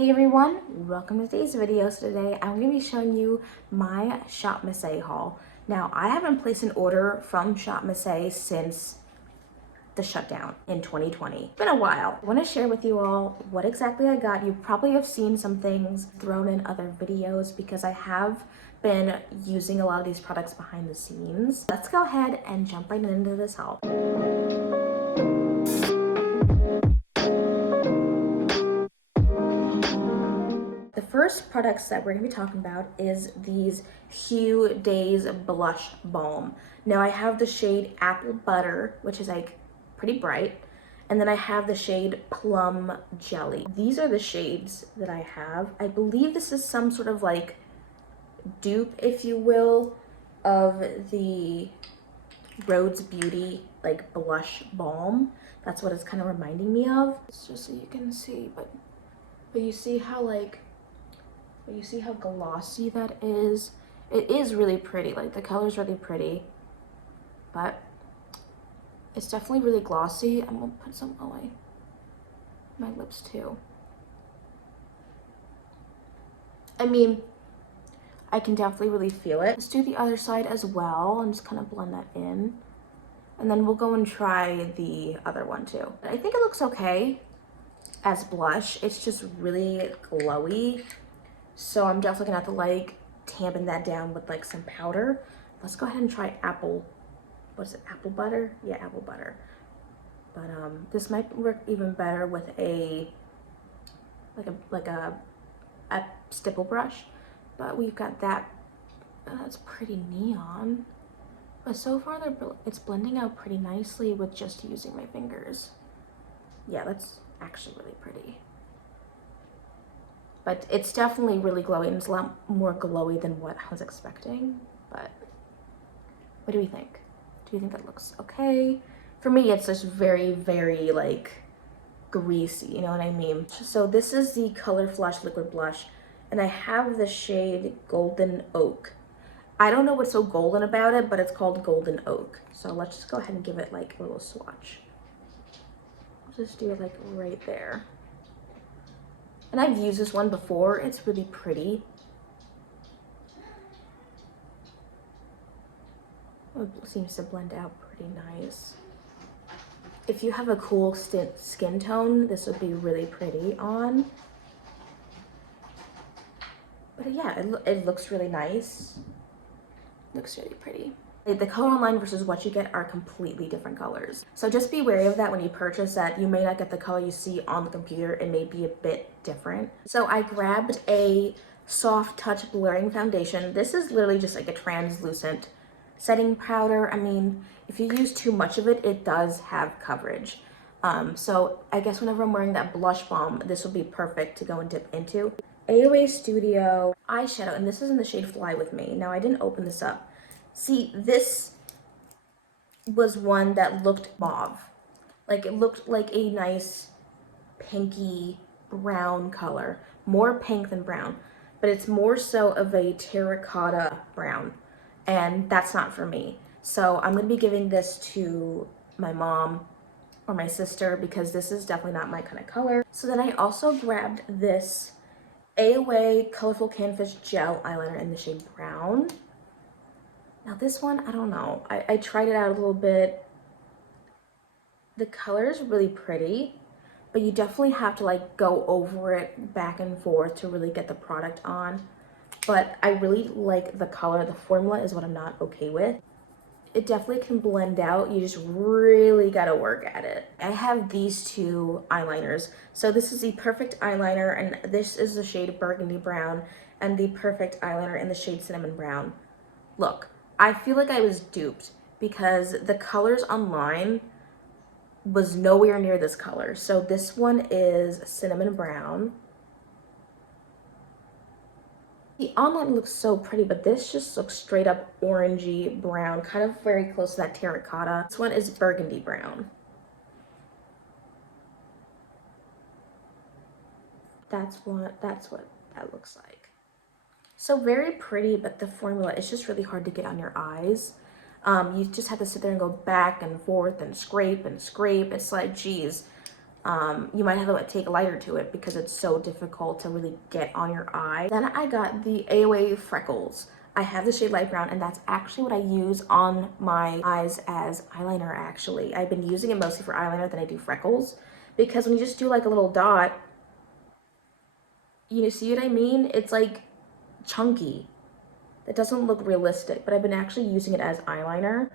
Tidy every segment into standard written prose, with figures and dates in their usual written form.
Hey everyone, welcome to today's video. So today I'm going to be showing you my ShopMissA haul. Now I haven't placed an order from ShopMissA since the shutdown in 2020. It's been a while. I want to share with you all what exactly I got. You probably have seen some things thrown in other videos because I have been using a lot of these products behind the scenes. Let's go ahead and jump right into this haul. The first products that we're going to be talking about is these Hue Days Blush Balm. Now I have the shade Apple Butter, which is like pretty bright, and then I have the shade Plum Jelly. These are the shades that I have. I believe this is some sort of like dupe, if you will, of the Rhodes Beauty like blush balm. That's what it's kind of reminding me of. It's just so you can see, but you see how you see how glossy that is? It is really pretty, like the color's really pretty, but it's definitely really glossy. I'm gonna put some on my lips too. I mean, I can definitely really feel it. Let's do the other side as well and just kind of blend that in. And then we'll go and try the other one too. I think it looks okay as blush. It's just really glowy. So I'm definitely gonna have to like tampen that down with like some powder. Let's go ahead and try apple, what is it, apple butter? Yeah, apple butter. But this might work even better with a stipple brush. But we've got that, that's pretty neon. But so far it's blending out pretty nicely with just using my fingers. Yeah, that's actually really pretty. But it's definitely really glowy, and it's a lot more glowy than what I was expecting. But what do we think? Do you think that looks okay? For me, it's just very, very like greasy, you know what I mean? So this is the Color Flush Liquid Blush, and I have the shade Golden Oak. I don't know what's so golden about it, but it's called Golden Oak. So let's just go ahead and give it like a little swatch. I'll just do it like right there. And I've used this one before. It's really pretty. It seems to blend out pretty nice. If you have a cool skin tone, this would be really pretty on. But yeah, it looks really nice. Looks really pretty. The color online versus what you get are completely different colors. So just be wary of that when you purchase that. You may not get the color you see on the computer. It may be a bit different. So I grabbed a soft touch blurring foundation. This is literally just like a translucent setting powder. I mean, if you use too much of it, it does have coverage. So I guess whenever I'm wearing that blush balm, this will be perfect to go and dip into. AOA Studio eyeshadow, and this is in the shade Fly With Me. Now I didn't open this up. See, this was one that looked mauve. Like it looked like a nice pinky brown color. More pink than brown, but it's more so of a terracotta brown, and that's not for me. So I'm gonna be giving this to my mom or my sister because this is definitely not my kind of color. So then I also grabbed this AOA Colorful Canvas Gel Eyeliner in the shade Brown. Now this one, I don't know. I tried it out a little bit. The color is really pretty, but you definitely have to like go over it back and forth to really get the product on. But I really like the color. The formula is what I'm not okay with. It definitely can blend out. You just really gotta work at it. I have these two eyeliners. So this is the Perfect Eyeliner, and this is the shade Burgundy Brown, and the Perfect Eyeliner in the shade Cinnamon Brown. Look, I feel like I was duped because the colors online was nowhere near this color. So this one is Cinnamon Brown. The online looks so pretty, but this just looks straight up orangey brown, kind of very close to that terracotta. This one is Burgundy Brown. That's what that looks like. So very pretty, but the formula is just really hard to get on your eyes. You just have to sit there and go back and forth and scrape and scrape. It's like, geez, You might have to take a lighter to it because it's so difficult to really get on your eye. Then I got the AOA Freckles. I have the shade light brown, and that's actually what I use on my eyes as eyeliner. Actually, I've been using it mostly for eyeliner than I do freckles, because when you just do like a little dot, you see what I mean? It's like chunky. It doesn't look realistic, but I've been actually using it as eyeliner.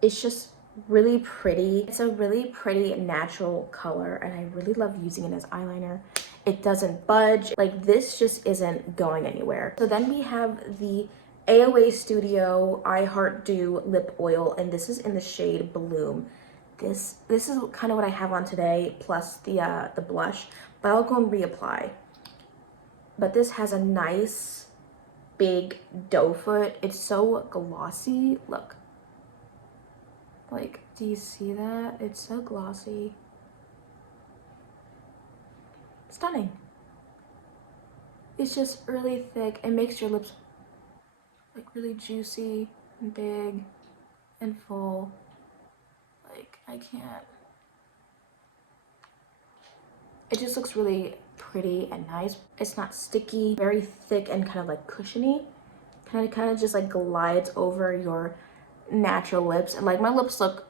It's just really pretty. It's a really pretty natural color, and I really love using it as eyeliner. It doesn't budge. Like, this just isn't going anywhere. So then we have the AOA Studio I Heart Dew lip oil, and this is in the shade Bloom. This is kind of what I have on today, plus the blush, but I'll go and reapply. But this has a nice big doe foot. It's so glossy. Look. Like, do you see that? It's so glossy. Stunning. It's just really thick. It makes your lips like really juicy and big and full. Like, I can't. It just looks really pretty and nice. It's not sticky, very thick and kind of like cushiony. Kind of just like glides over your natural lips, and like my lips look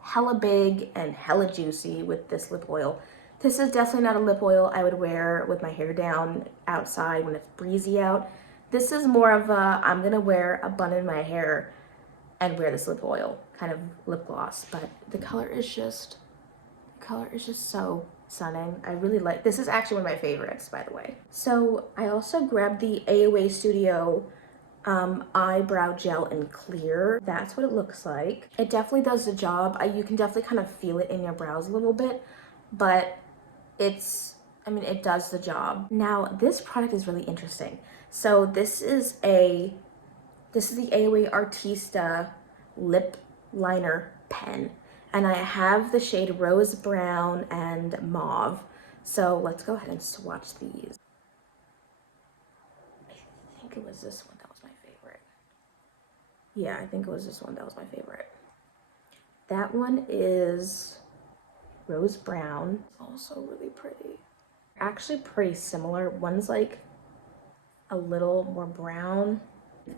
hella big and hella juicy with this lip oil. This is definitely not a lip oil I would wear with my hair down outside when it's breezy out. This is more of a, I'm gonna wear a bun in my hair and wear this lip oil kind of lip gloss. But the color is just so stunning. I really like this. Is actually one of my favorites, by the way. So I also grabbed the AOA Studio eyebrow gel in clear. That's what it looks like. It definitely does the job. You can definitely kind of feel it in your brows a little bit, but it does the job. Now, this product is really interesting. So this is the AOA Artista lip liner pen, and I have the shade Rose Brown and Mauve. So let's go ahead and swatch these. I think it was this one that was my favorite. Yeah, I think it was this one that was my favorite. That one is Rose Brown. Also really pretty. Actually pretty similar. One's like a little more brown.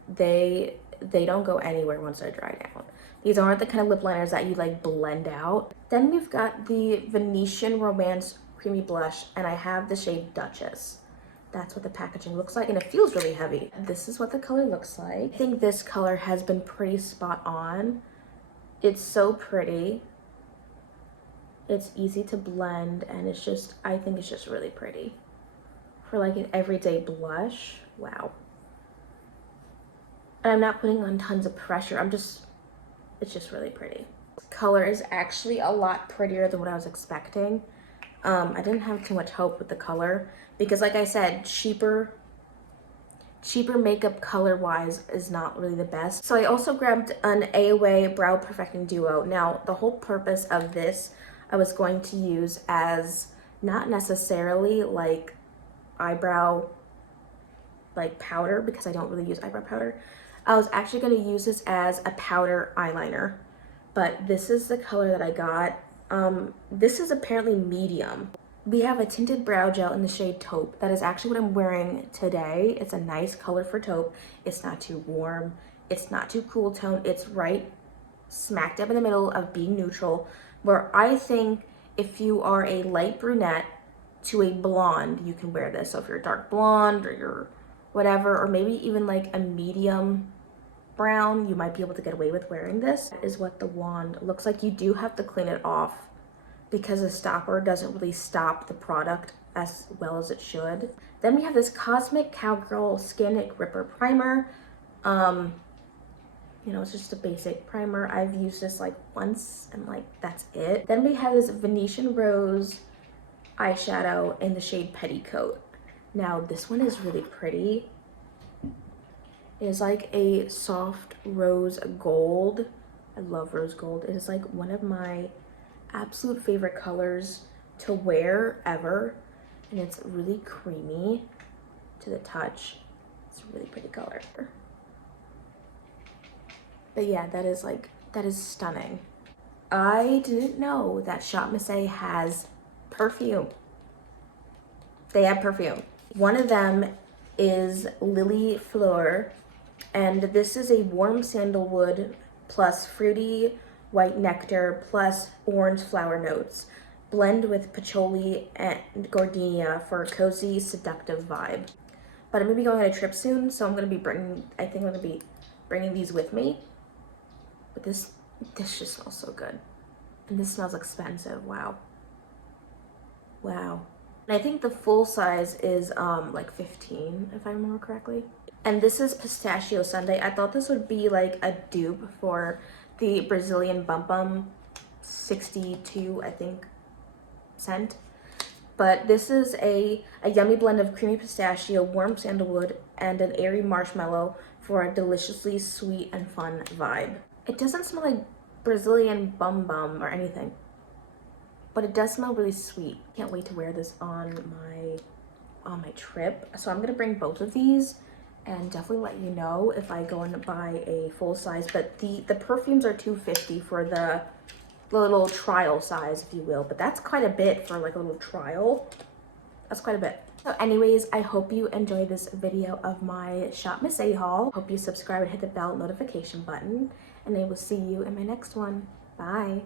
They don't go anywhere once they're dried out. These aren't the kind of lip liners that you like blend out. Then we've got the Venetian Romance Creamy Blush, and I have the shade Duchess. That's what the packaging looks like, and it feels really heavy. This is what the color looks like. I think this color has been pretty spot on. It's so pretty. It's easy to blend, and I think it's just really pretty. For like an everyday blush, wow. And I'm not putting on tons of pressure. It's just really pretty. Color is actually a lot prettier than what I was expecting. I didn't have too much hope with the color because, like I said, cheaper makeup color wise is not really the best. So I also grabbed an AOA Brow Perfecting Duo. Now, the whole purpose of this I was going to use as not necessarily like eyebrow like powder, because I don't really use eyebrow powder. I was actually going to use this as a powder eyeliner, but this is the color that I got. This is apparently medium. We have a tinted brow gel in the shade Taupe. That is actually what I'm wearing today. It's a nice color for taupe. It's not too warm. It's not too cool tone. It's right smack dab in the middle of being neutral, where I think if you are a light brunette to a blonde, you can wear this. So if you're dark blonde or you're whatever, or maybe even like a medium brown, you might be able to get away with wearing this. That is what the wand looks like. You do have to clean it off because the stopper doesn't really stop the product as well as it should. Then we have this Cosmic Cowgirl Skin Gripper Primer. It's just a basic primer. I've used this like once and like that's it. Then we have this Venetian Rose eyeshadow in the shade Petticoat. Now this one is really pretty. It is like a soft rose gold. I love rose gold. It is like one of my absolute favorite colors to wear ever. And it's really creamy to the touch. It's a really pretty color. But yeah, that is stunning. I didn't know that ShopMissA has perfume. They have perfume. One of them is Lily Fleur, and this is a warm sandalwood plus fruity white nectar plus orange flower notes. Blend with patchouli and gardenia for a cozy, seductive vibe. But I'm gonna be going on a trip soon, so I'm gonna be bringing, I think I'm gonna be bringing these with me. But this just smells so good. And this smells expensive, wow. Wow. And I think the full size is like 15, if I remember correctly. And this is Pistachio Sundae. I thought this would be like a dupe for the Brazilian Bum Bum 62, I think, scent. But this is a yummy blend of creamy pistachio, warm sandalwood, and an airy marshmallow for a deliciously sweet and fun vibe. It doesn't smell like Brazilian Bum Bum or anything, but it does smell really sweet. Can't wait to wear this on my trip. So I'm gonna bring both of these and definitely let you know if I go and buy a full size. But the perfumes are $2.50 for the little trial size, if you will, but that's quite a bit for like a little trial. That's quite a bit. So anyways, I hope you enjoyed this video of my ShopMissA haul. Hope you subscribe and hit the bell notification button, and I will see you in my next one. Bye.